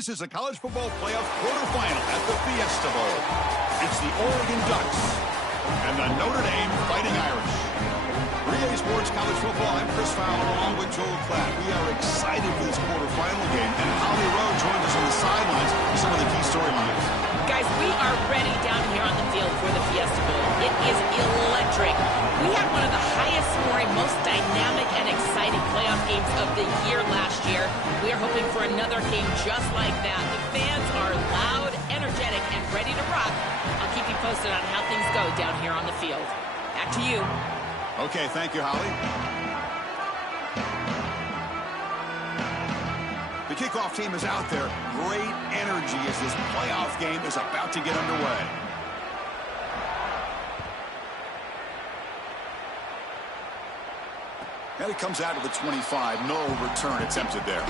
This is a college football playoff quarterfinal at the Fiesta Bowl. It's the Oregon Ducks and the Notre Dame Fighting Irish. EA Sports College Football, I'm Chris Fowler along with Joel Klatt. We are excited for this quarterfinal game, and Holly Rowe joins us on the sidelines with some of the key storylines. Guys, we are ready down here on the field for the Fiesta Bowl. It is electric. We had one of the highest scoring, most dynamic and exciting playoff games of the year last year. We are hoping for another game just like that. The fans are loud, energetic, and ready to rock. I'll keep you posted on how things go down here on the field. Back to you. Okay, thank you, Holly. The kickoff team is out there. Great energy as this playoff game is about to get underway. And it comes out of the 25. No return attempted there.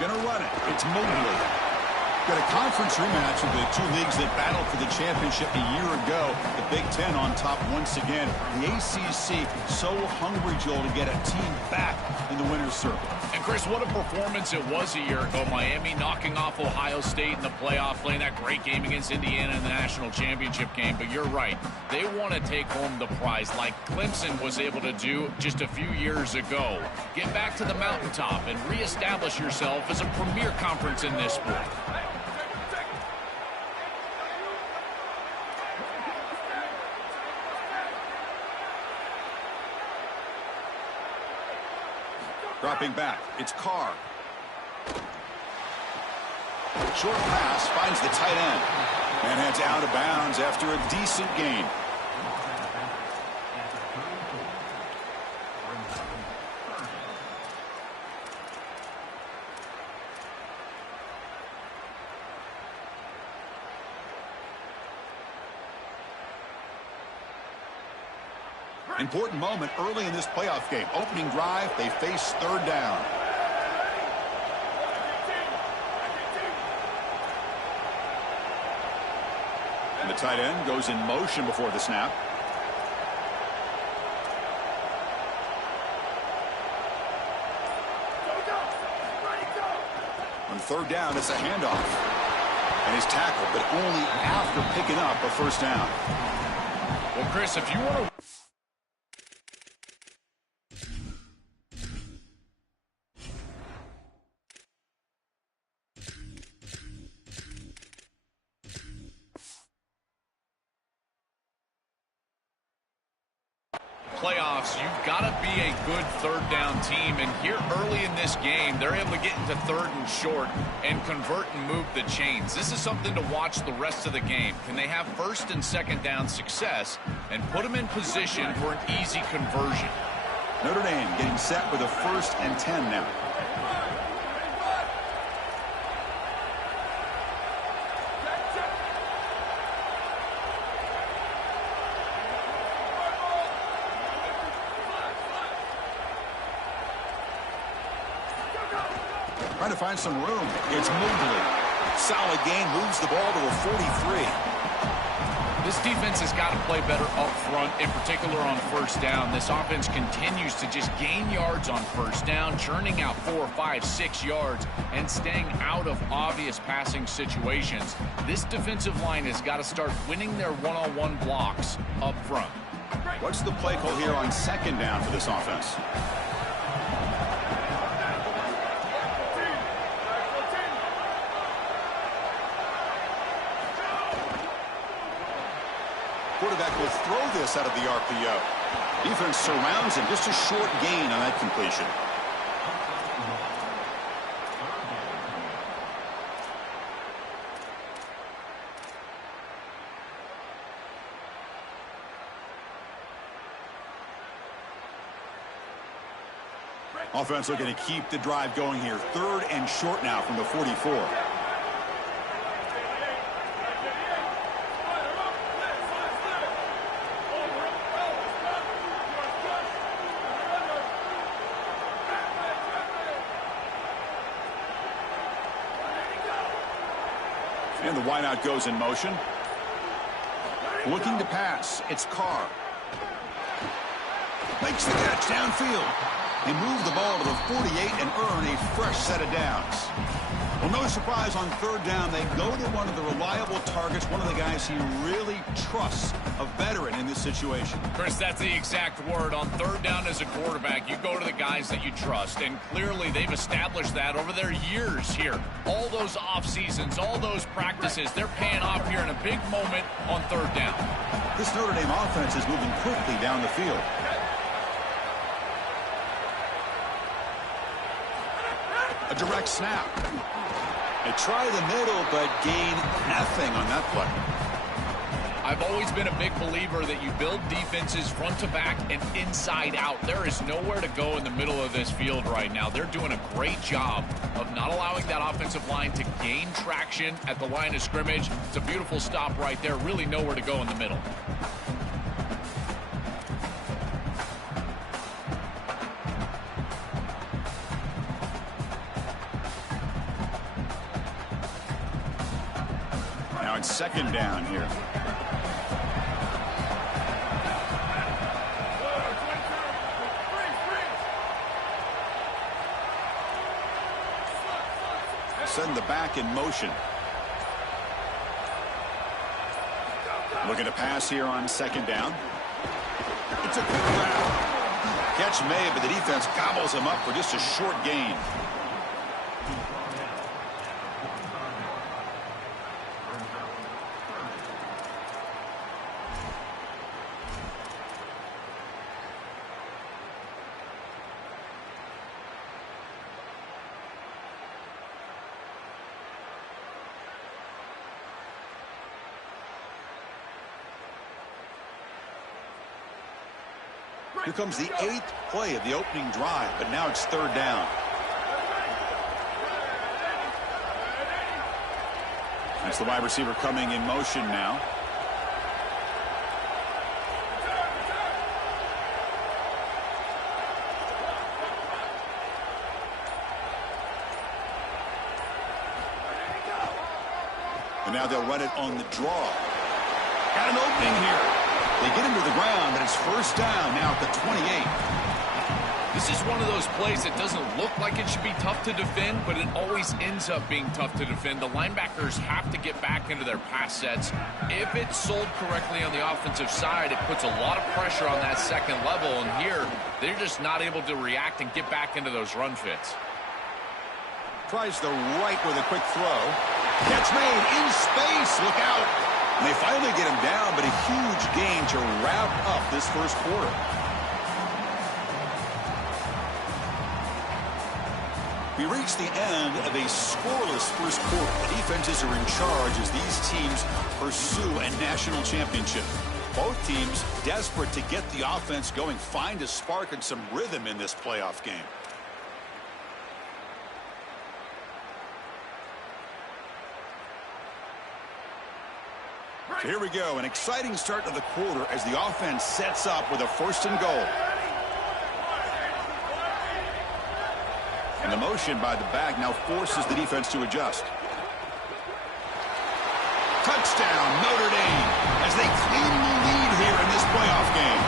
Gonna run it. It's Mobley. Got a conference rematch of the two leagues that battled for the championship a year ago. The Big Ten on top once again. The ACC so hungry, Joel, to get a team back in the winner's circle. And Chris, what a performance it was a year ago. Miami knocking off Ohio State in the playoff, playing that great game against Indiana in the national championship game. But you're right. They want to take home the prize like Clemson was able to do just a few years ago. Get back to the mountaintop and reestablish yourself as a premier conference in this sport. Dropping back, it's Carr. Short pass finds the tight end. And heads out of bounds after a decent gain. Important moment early in this playoff game. Opening drive, they face third down. And the tight end goes in motion before the snap. On third down, it's a handoff. And he's tackled, but only after picking up a first down. Well, Chris, if you want to... playoffs, you've got to be a good third down team, and here early in this game they're able to get into third and short and convert and move the chains. This is something to watch the rest of the game. Can they have first and second down success and put them in position for an easy conversion? Notre Dame getting set with a 1st and 10 now. Trying to find some room. It's Mobley. Solid gain, moves the ball to a 43. This defense has got to play better up front, in particular on first down. This offense continues to just gain yards on first down, churning out 4, 5, 6 yards, and staying out of obvious passing situations. This defensive line has got to start winning their one-on-one blocks up front. What's the play call here on second down for this offense? Quarterback will throw this out of the RPO. Defense surrounds him. Just a short gain on that completion. Offense looking to keep the drive going here. 3rd and short now from the 44. And the wideout goes in motion. Looking to pass. It's Carr. Makes the catch downfield. They move the ball to the 48 and earn a fresh set of downs. Well, no surprise on 3rd down. They go to one of the reliable targets, one of the guys he really trusts, a veteran in this situation. Chris, that's the exact word. On 3rd down as a quarterback, you go to the guys that you trust, and clearly they've established that over their years here. All those off seasons, all those practices, they're paying off here in a big moment on 3rd down. This Notre Dame offense is moving quickly down the field. A direct snap. They try the middle, but gain nothing on that play. I've always been a big believer that you build defenses front to back and inside out. There is nowhere to go in the middle of this field right now. They're doing a great job of not allowing that offensive line to gain traction at the line of scrimmage. It's a beautiful stop right there. Really nowhere to go in the middle. Now it's 2nd down here. Send the back in motion. Looking to pass here on 2nd down. It's a quick route. Catch made, but the defense gobbles him up for just a short gain. Here comes the 8th play of the opening drive, but now it's 3rd down. That's the wide receiver coming in motion now. And now they'll run it on the draw. Got an opening here. They get him to the ground, but it's 1st down now at the 28. This is one of those plays that doesn't look like it should be tough to defend, but it always ends up being tough to defend. The linebackers have to get back into their pass sets. If it's sold correctly on the offensive side, it puts a lot of pressure on that second level, and here they're just not able to react and get back into those run fits. Tries the right with a quick throw. Catch made in space. Look out. And they finally get him down, but a huge gain to wrap up this 1st quarter. We reach the end of a scoreless 1st quarter. The defenses are in charge as these teams pursue a national championship. Both teams desperate to get the offense going, find a spark and some rhythm in this playoff game. Here we go, an exciting start to the quarter as the offense sets up with a 1st and goal. And the motion by the back now forces the defense to adjust. Touchdown, Notre Dame, as they claim the lead here in this playoff game.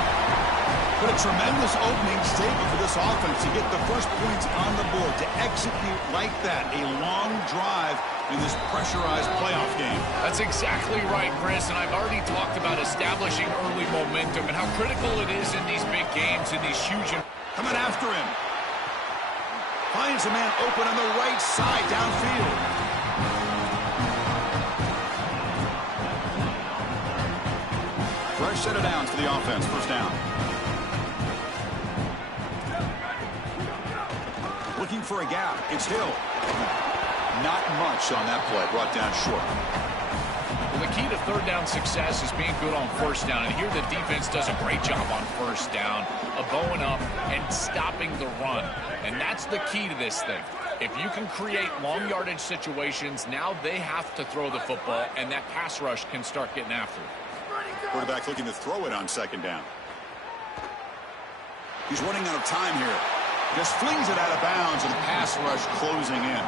But a tremendous opening statement for this offense to get the first points on the board, to execute like that, a long drive in this pressurized playoff game. That's exactly right, Chris, and I've already talked about establishing early momentum and how critical it is in these big games, in these huge... Coming after him. Finds a man open on the right side downfield. Fresh set of downs for the offense. First down. Looking for a gap. It's Hill. Not much on that play. Brought down short. Well, the key to third down success is being good on first down. And here the defense does a great job on first down of bowing up and stopping the run. And that's the key to this thing. If you can create long yardage situations, now they have to throw the football, and that pass rush can start getting after it. Quarterback looking to throw it on second down. He's running out of time here. Just flings it out of bounds, and the pass rush closing in.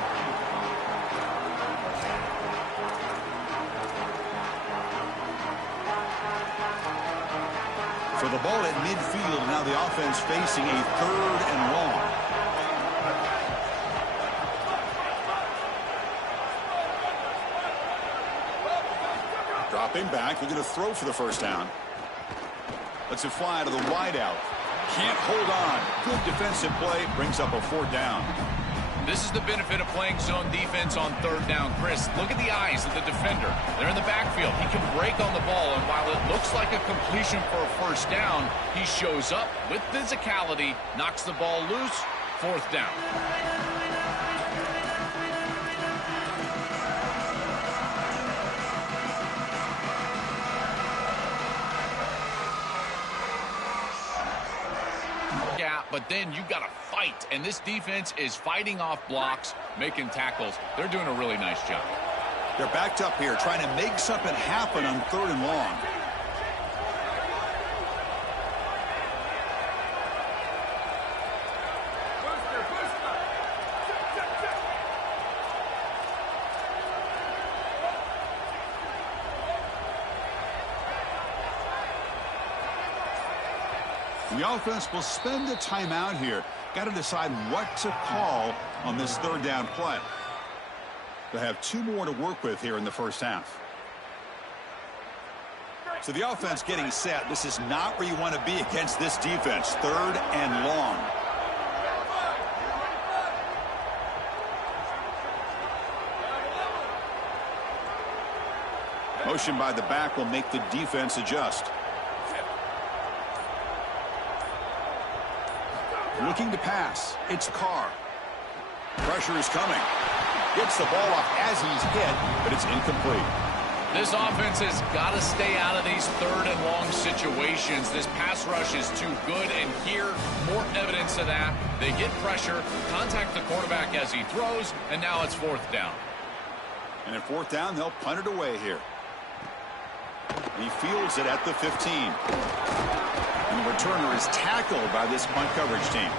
For the ball at midfield, now the offense facing a 3rd and long. Dropping back, looking to throw for the first down. Lets it fly to the wideout. Can't hold on. Good defensive play, brings up a 4th down. This is the benefit of playing zone defense on third down. Chris, look at the eyes of the defender. They're in the backfield. He can break on the ball, and while it looks like a completion for a first down, he shows up with physicality, knocks the ball loose, 4th down. But then you got to fight, and this defense is fighting off blocks, making tackles. They're doing a really nice job. They're backed up here, trying to make something happen on 3rd and long. The offense will spend the timeout here. Got to decide what to call on this 3rd down play. They'll have 2 more to work with here in the first half. So the offense getting set. This is not where you want to be against this defense. 3rd and long. Motion by the back will make the defense adjust. Looking to pass. It's Carr. Pressure is coming. Gets the ball off as he's hit, but it's incomplete. This offense has got to stay out of these 3rd and long situations. This pass rush is too good, and here, more evidence of that. They get pressure, contact the quarterback as he throws, and now it's 4th down. And at 4th down, they'll punt it away here. And he fields it at the 15. And the returner is tackled by this punt coverage team.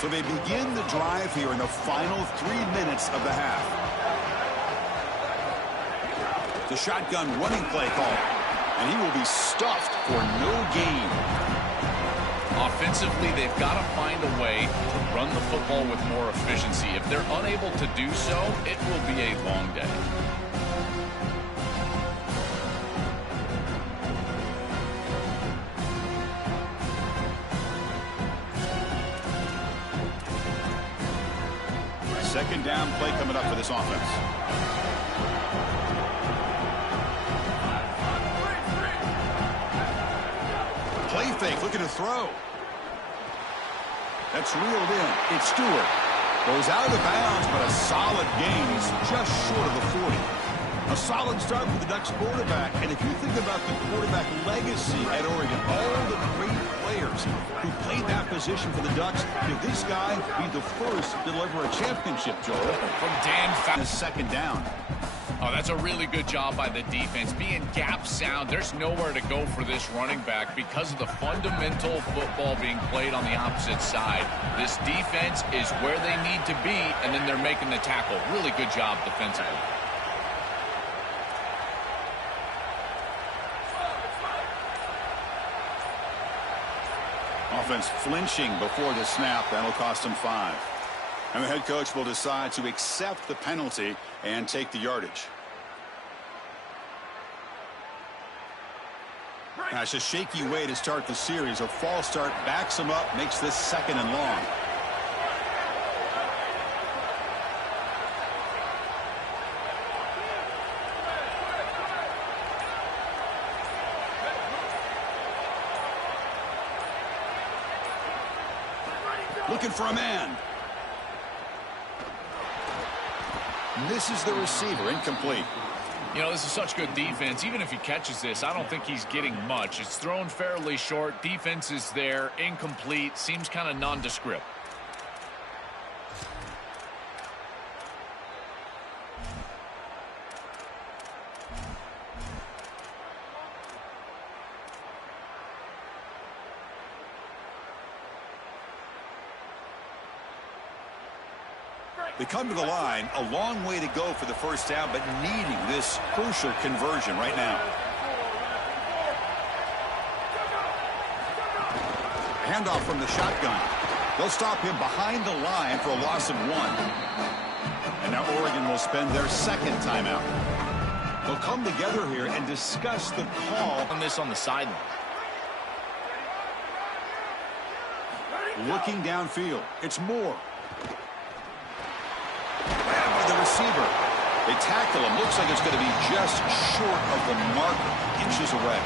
So they begin the drive here in the final 3 minutes of the half. The shotgun running play call. And he will be stuffed for no gain. Offensively, they've got to find a way to run the football with more efficiency. If they're unable to do so, it will be a long day. Second down play coming up for this offense. Play fake, looking to throw. That's reeled in. It's Stewart. Goes out of bounds, but a solid gain. He's just short of the 40. A solid start for the Ducks quarterback. And if you think about the quarterback legacy at Oregon, all the great players who played that position for the Ducks, did this guy be the first to deliver a championship, Joel? From Dan Fouts. Second down. Oh, that's a really good job by the defense. Being gap sound, there's nowhere to go for this running back because of the fundamental football being played on the opposite side. This defense is where they need to be, and then they're making the tackle. Really good job defensively. Offense flinching before the snap. That'll cost them 5. And the head coach will decide to accept the penalty and take the yardage. That's a shaky way to start the series. A false start backs him up, makes this 2nd and long. Looking for a man. Misses the receiver. Incomplete. You know, this is such good defense. Even if he catches this, I don't think he's getting much. It's thrown fairly short. Defense is there. Incomplete. Seems kind of nondescript. They come to the line, a long way to go for the first down, but needing this crucial conversion right now. Handoff from the shotgun. They'll stop him behind the line for a loss of 1. And now Oregon will spend their 2nd timeout. They'll come together here and discuss the call On this on the sideline. Looking downfield. It's Moore. By the receiver. They tackle him. Looks like it's going to be just short of the marker. Inches away.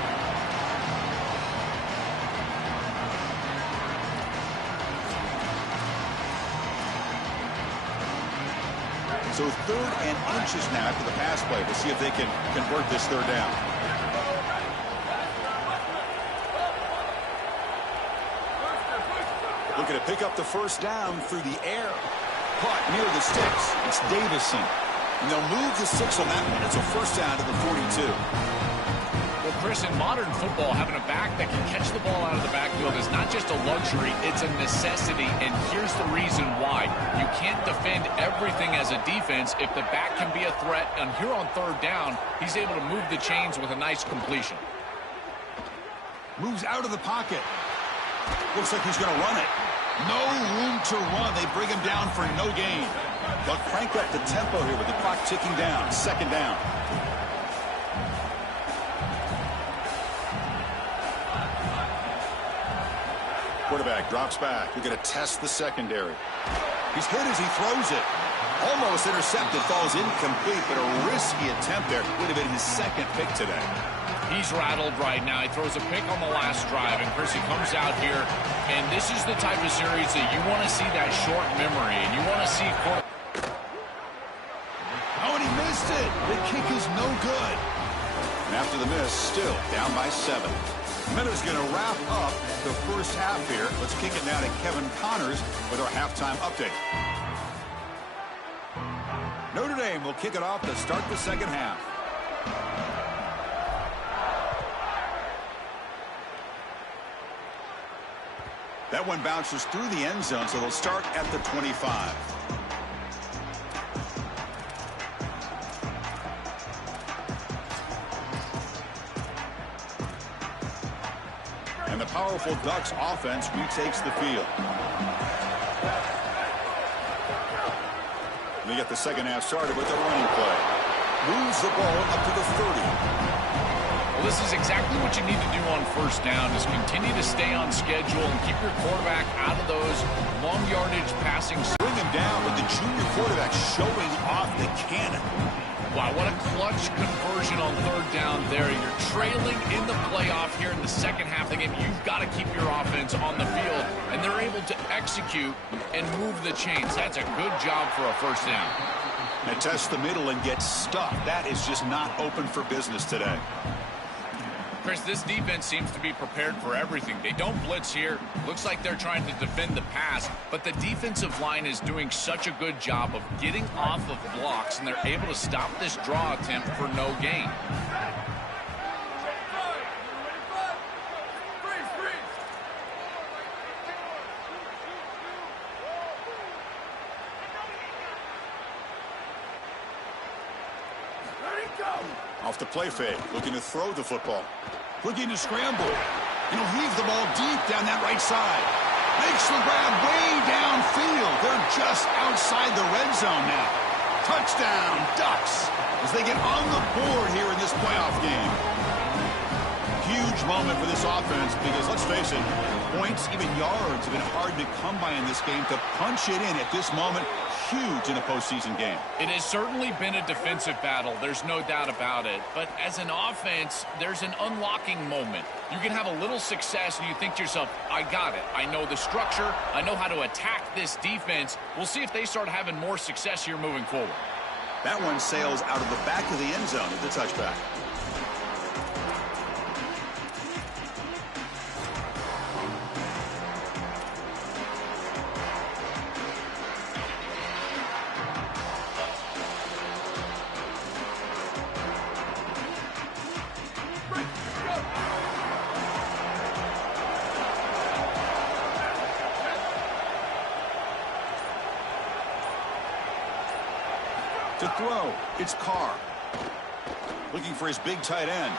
So 3rd and inches now after the pass play. We'll see if they can convert this 3rd down. Looking to pick up the first down through the air. Caught near the sticks. It's Davison. And they'll move the 6 on that one. It's a first down to the 42. Well, Chris, in modern football, having a back that can catch the ball out of the backfield is not just a luxury, it's a necessity, and here's the reason why. You can't defend everything as a defense if the back can be a threat, and here on 3rd down, he's able to move the chains with a nice completion. Moves out of the pocket. Looks like he's going to run it. No room to run. They bring him down for no gain. They'll crank up the tempo here with the clock ticking down. 2nd down. Quarterback drops back. We're going to test the secondary. He's hit as he throws it. Almost intercepted. Falls incomplete, but a risky attempt there. Would have been his 2nd pick today. He's rattled right now. He throws a pick on the last drive, and Chris, he comes out here, and this is the type of series that you want to see that short memory, and you want to see... Oh, and he missed it. The kick is no good. And after the miss, still down by 7. Miller's going to wrap up the first half here. Let's kick it now to Kevin Connors with our halftime update. Notre Dame will kick it off to start the 2nd half. That one bounces through the end zone, so they'll start at the 25. And the powerful Ducks offense retakes the field. They get the 2nd half started with a running play. Moves the ball up to the 30. Well, this is exactly what you need to do on 1st down, is continue to stay on schedule and keep your quarterback out of those long yardage passing. Bring him down with the junior quarterback showing off the cannon. Wow, what a clutch conversion on 3rd down there. You're trailing in the playoff here in the 2nd half of the game. You've got to keep your offense on the field, and they're able to execute and move the chains. That's a good job for a 1st down. Now test the middle and get stuffed. That is just not open for business today. Chris, this defense seems to be prepared for everything. They don't blitz here. Looks like they're trying to defend the pass, but the defensive line is doing such a good job of getting off of blocks, and they're able to stop this draw attempt for no gain. Off the play fake, looking to throw the football. Looking to scramble. And he'll heave the ball deep down that right side. Makes the grab way downfield. They're just outside the red zone now. Touchdown, Ducks, as they get on the board here in this playoff game. Huge moment for this offense because, let's face it, points, even yards, have been hard to come by in this game. To punch it in at this moment, huge in a postseason game. It has certainly been a defensive battle. There's no doubt about it. But as an offense, there's an unlocking moment. You can have a little success and you think to yourself, I got it. I know the structure. I know how to attack this defense. We'll see if they start having more success here moving forward. That one sails out of the back of the end zone at the touchback. To throw, it's Carr. Looking for his big tight end.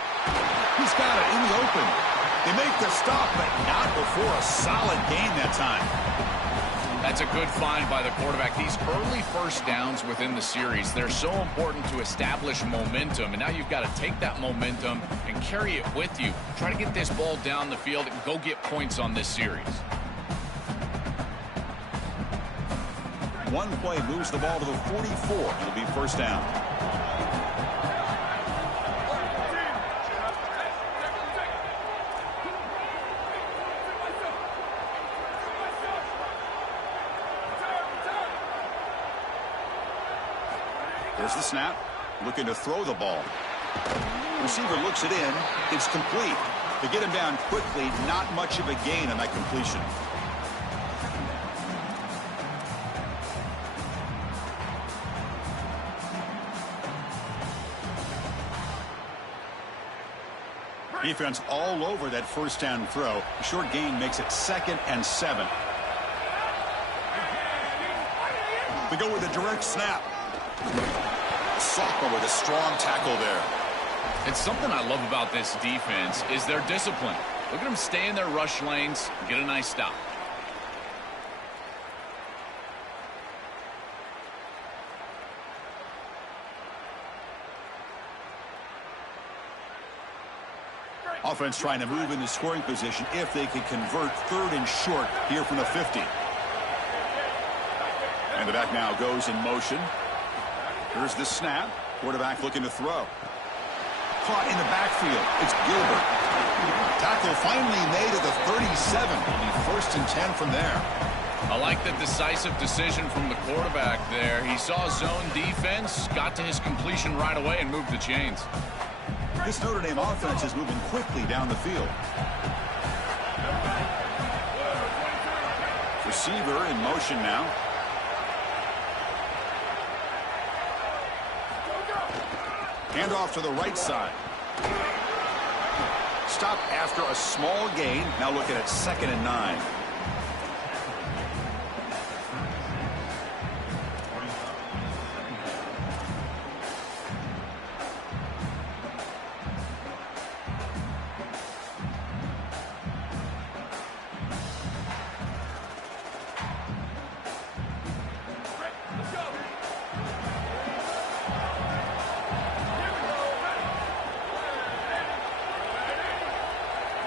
He's got it in the open. They make the stop, but not before a solid gain that time. That's a good find by the quarterback. These early first downs within the series, they're so important to establish momentum. And now you've got to take that momentum and carry it with you. Try to get this ball down the field and go get points on this series. One play moves the ball to the 44. It'll be first down. There's the snap. Looking to throw the ball. Receiver looks it in. It's complete. To get him down quickly, not much of a gain on that completion. Defense all over that first down throw. A short gain makes it 2nd and 7. They go with a direct snap. Sophomore with a strong tackle there. It's something I love about this defense is their discipline. Look at them stay in their rush lanes, get a nice stop. Offense trying to move into scoring position if they can convert 3rd and short here from the 50. And the back now goes in motion. Here's the snap. Quarterback looking to throw. Caught in the backfield. It's Gilbert. Tackle finally made at the 37. It'll be 1st and 10 from there. I like the decisive decision from the quarterback there. He saw zone defense, got to his completion right away, and moved the chains. This Notre Dame offense is moving quickly down the field. Receiver in motion now. Handoff to the right side. Stop after a small gain. Now looking at 2nd and 9.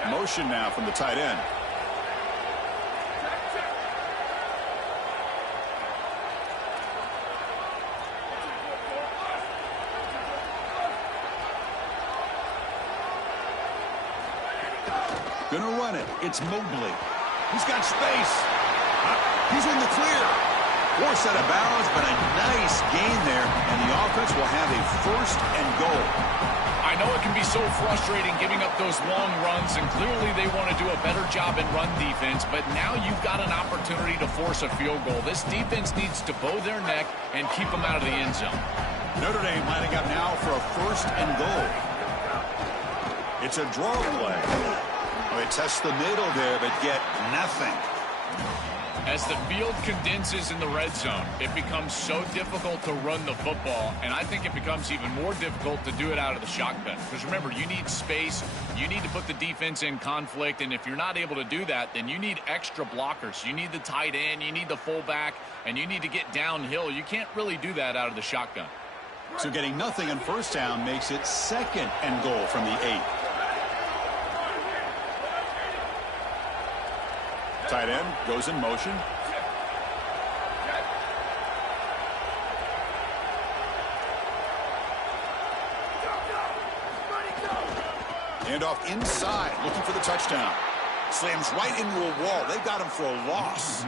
Motion now from the tight end. Gonna run it. It's Mobley. He's got space. He's in the clear. Forced out of bounds, but a nice gain there, and the offense will have a 1st and goal. I I know it can be so frustrating giving up those long runs, and clearly they want to do a better job in run defense, but now you've got an opportunity to force a field goal. This defense needs to bow their neck and keep them out of the end zone. Notre Dame lining up now for a 1st and goal. It's a draw play. They test the middle there, but get nothing. As the field condenses in the red zone, it becomes so difficult to run the football, and I think it becomes even more difficult to do it out of the shotgun. Because remember, you need space, you need to put the defense in conflict, and if you're not able to do that, then you need extra blockers. You need the tight end, you need the fullback, and you need to get downhill. You can't really do that out of the shotgun. So getting nothing on 1st down makes it 2nd and goal from the 8. Tight end goes in motion. And off inside, looking for the touchdown. Slams right into a wall. They've got him for a loss.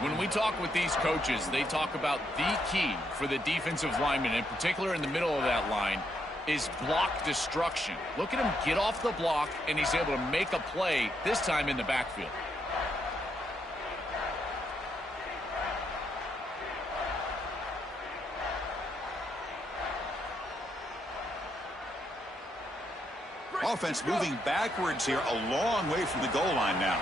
When we talk with these coaches, they talk about the key for the defensive lineman, in particular in the middle of that line, is block destruction. Look at him get off the block, and he's able to make a play, this time in the backfield. Offense moving backwards here, a long way from the goal line now.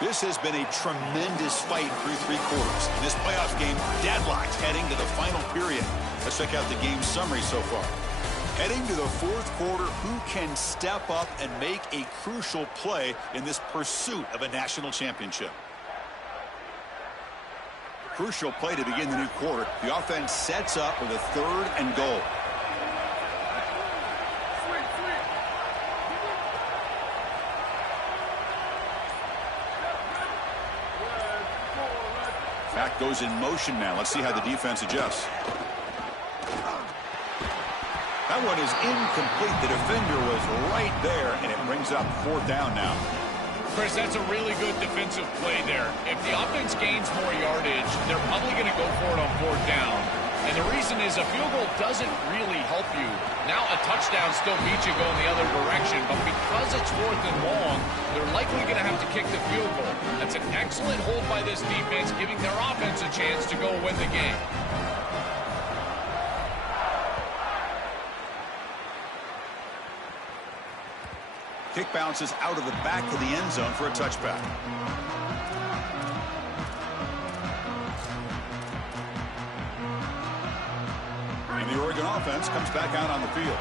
This has been a tremendous fight through 3 quarters. In this playoff game, deadlocked heading to the final period. Let's check out the game summary so far. Heading to the 4th quarter, who can step up and make a crucial play in this pursuit of a national championship? Crucial play to begin the new quarter. The offense sets up with a 3rd and goal. Back goes in motion now. Let's see how the defense adjusts. That one is incomplete. The defender was right there, and it brings up 4th down now. Chris, that's a really good defensive play there. If the offense gains more yardage, they're probably going to go for it on 4th down. And the reason is a field goal doesn't really help you. Now a touchdown still beats you going the other direction, but because it's 4th and long, they're likely going to have to kick the field goal. That's an excellent hold by this defense, giving their offense a chance to go win the game. Kick bounces out of the back of the end zone for a touchback. And the Oregon offense comes back out on the field.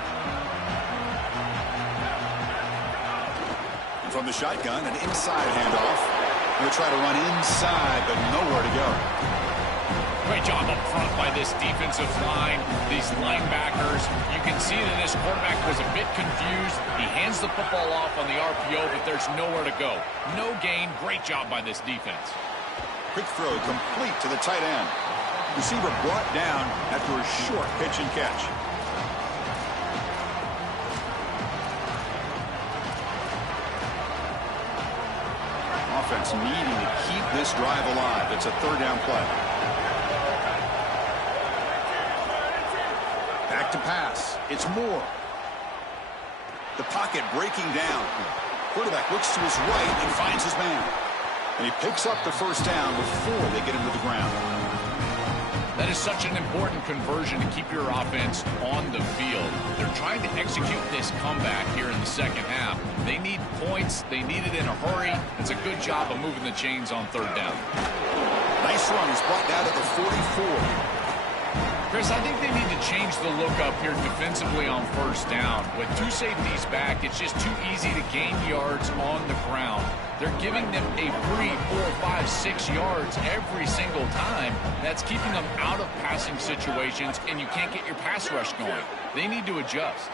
And from the shotgun, an inside handoff. They'll try to run inside, but nowhere to go. Great job up front by this defensive line, these linebackers. You can see that this quarterback was a bit confused. He hands the football off on the RPO, but there's nowhere to go. No gain. Great job by this defense. Quick throw complete to the tight end. Receiver brought down after a short pitch and catch. Offense needing to keep this drive alive. It's a 3rd down play. Back to pass. It's Moore. The pocket breaking down. Quarterback looks to his right and finds his man. And he picks up the 1st down before they get him to the ground. That is such an important conversion to keep your offense on the field. They're trying to execute this comeback here in the 2nd half. They need points. They need it in a hurry. It's a good job of moving the chains on 3rd down. Nice run. He's brought down to the 44. Chris, I think they need to change the look up here defensively on 1st down. With 2 safeties back, it's just too easy to gain yards on the ground. They're giving them a free 4, 5, 6 yards every single time. That's keeping them out of passing situations, and you can't get your pass rush going. They need to adjust.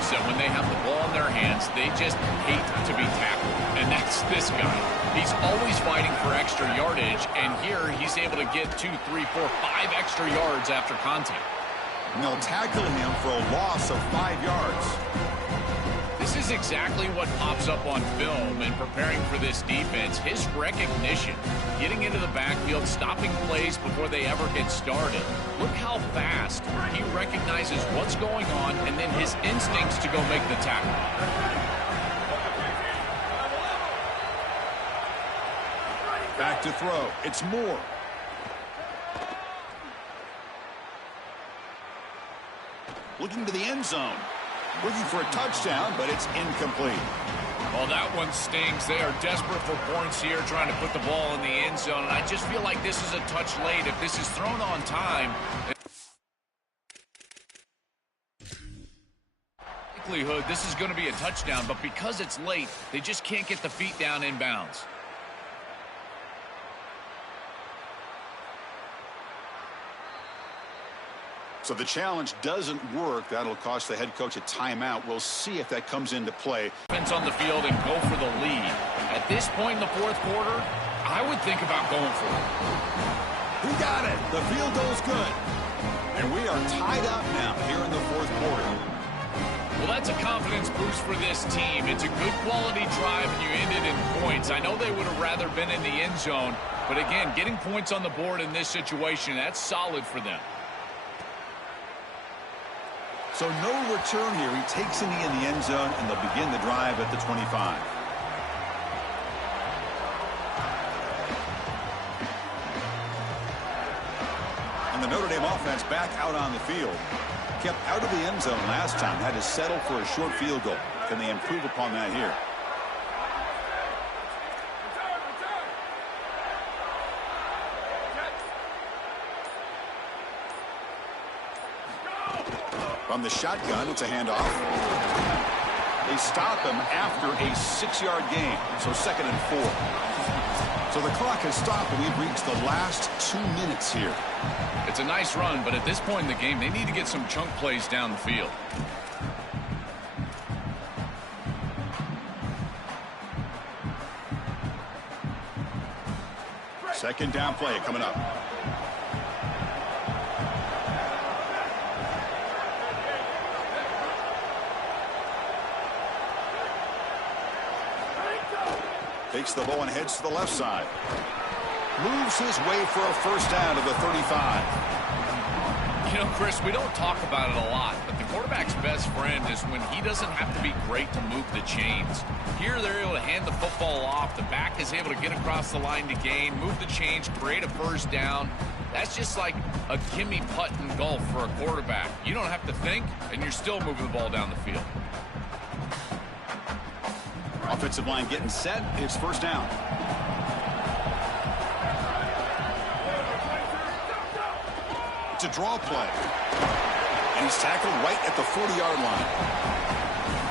So when they have the ball in their hands, they just hate to be tackled. And that's this guy. He's always fighting for extra yardage, and here he's able to get 2, 3, 4, 5 extra yards after contact. And they'll tackle him for a loss of 5 yards. This is exactly what pops up on film in preparing for this defense. His recognition, getting into the backfield, stopping plays before they ever get started. Look how fast he recognizes what's going on and then his instincts to go make the tackle. Back to throw. It's Moore. Looking to the end zone. Looking for a touchdown, but it's incomplete. Well, that one stings. They are desperate for points here, trying to put the ball in the end zone. And I just feel like this is a touch late. If this is thrown on time, likelihood this is going to be a touchdown. But because it's late, they just can't get the feet down inbounds. So the challenge doesn't work. That'll cost the head coach a timeout. We'll see if that comes into play. Defense on the field and go for the lead. At this point in the fourth quarter, I would think about going for it. He got it. The field goal's good. And we are tied up now here in the fourth quarter. Well, that's a confidence boost for this team. It's a good quality drive, and you ended in points. I know they would have rather been in the end zone, but again, getting points on the board in this situation, that's solid for them. So no return here. He takes it in the end zone, and they'll begin the drive at the 25. And the Notre Dame offense back out on the field. Kept out of the end zone last time. Had to settle for a short field goal. Can they improve upon that here? From the shotgun, it's a handoff. They stop him after a 6-yard gain, so 2nd and 4. So the clock has stopped, and we've reached the last 2 minutes here. It's a nice run, but at this point in the game, they need to get some chunk plays down the field. Second down play coming up. Takes the ball and heads to the left side. Moves his way for a first down to the 35. You know, Chris, we don't talk about it a lot, but the quarterback's best friend is when he doesn't have to be great to move the chains. Here, they're able to hand the football off. The back is able to get across the line to gain, move the chains, create a first down. That's just like a gimme putt in golf for a quarterback. You don't have to think, and you're still moving the ball down the field. Offensive line getting set. It's first down. It's a draw play. And he's tackled right at the 40-yard line.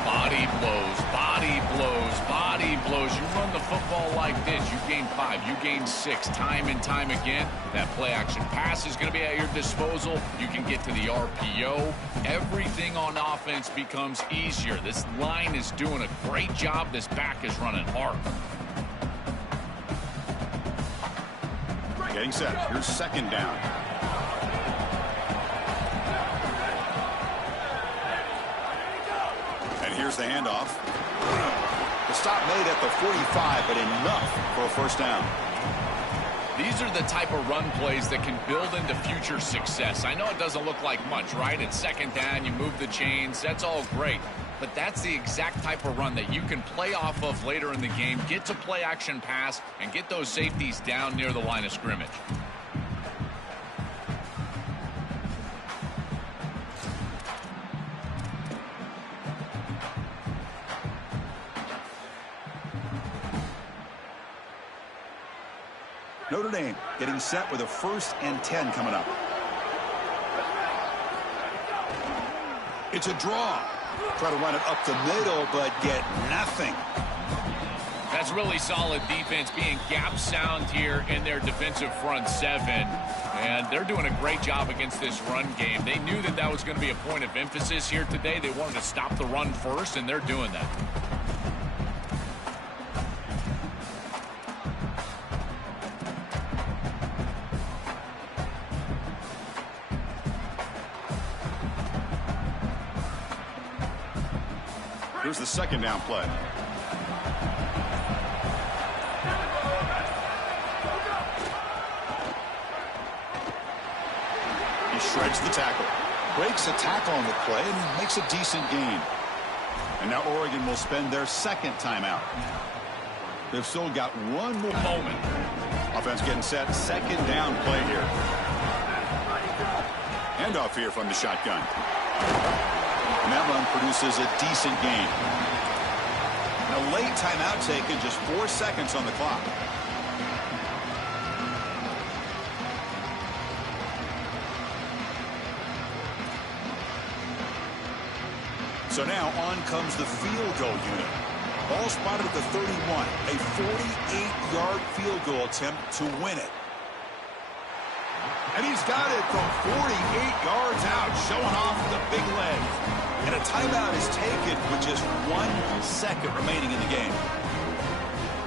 Body blows, body blows, body blows. You run the football like this, you gain 5, you gain 6, time and time again. That play action pass is going to be at your disposal. You can get to the RPO. Everything on offense becomes easier. This line is doing a great job. This back is running hard. Getting set. Here's second down. And here's the handoff. The stop made at the 45, but enough for a first down. These are the type of run plays that can build into future success. I know it doesn't look like much, right? It's second down, you move the chains, that's all great. But that's the exact type of run that you can play off of later in the game, get to play action pass, and get those safeties down near the line of scrimmage. Notre Dame getting set with a 1st and 10 coming up. It's a draw. Try to run it up the middle, but get nothing. That's really solid defense, being gap sound here in their defensive front seven. And they're doing a great job against this run game. They knew that that was going to be a point of emphasis here today. They wanted to stop the run first, and they're doing that. Here's the second down play. He shreds the tackle. Breaks a tackle on the play and makes a decent gain. And now Oregon will spend their second timeout. They've still got one more moment. Offense getting set. Second down play here. Handoff here from the shotgun. And that run produces a decent gain. And a late timeout taken, just 4 seconds on the clock. So now on comes the field goal unit. Ball spotted at the 31. A 48-yard field goal attempt to win it. And he's got it from 48 yards out, showing off the big legs. And a timeout is taken with just 1 second remaining in the game.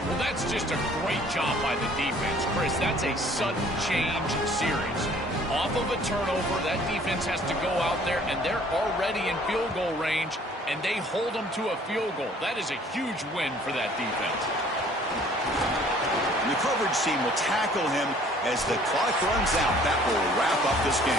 Well, that's just a great job by the defense. Chris, that's a sudden change series. Off of a turnover, that defense has to go out there, and they're already in field goal range, and they hold them to a field goal. That is a huge win for that defense. And the coverage team will tackle him as the clock runs out. That will wrap up this game.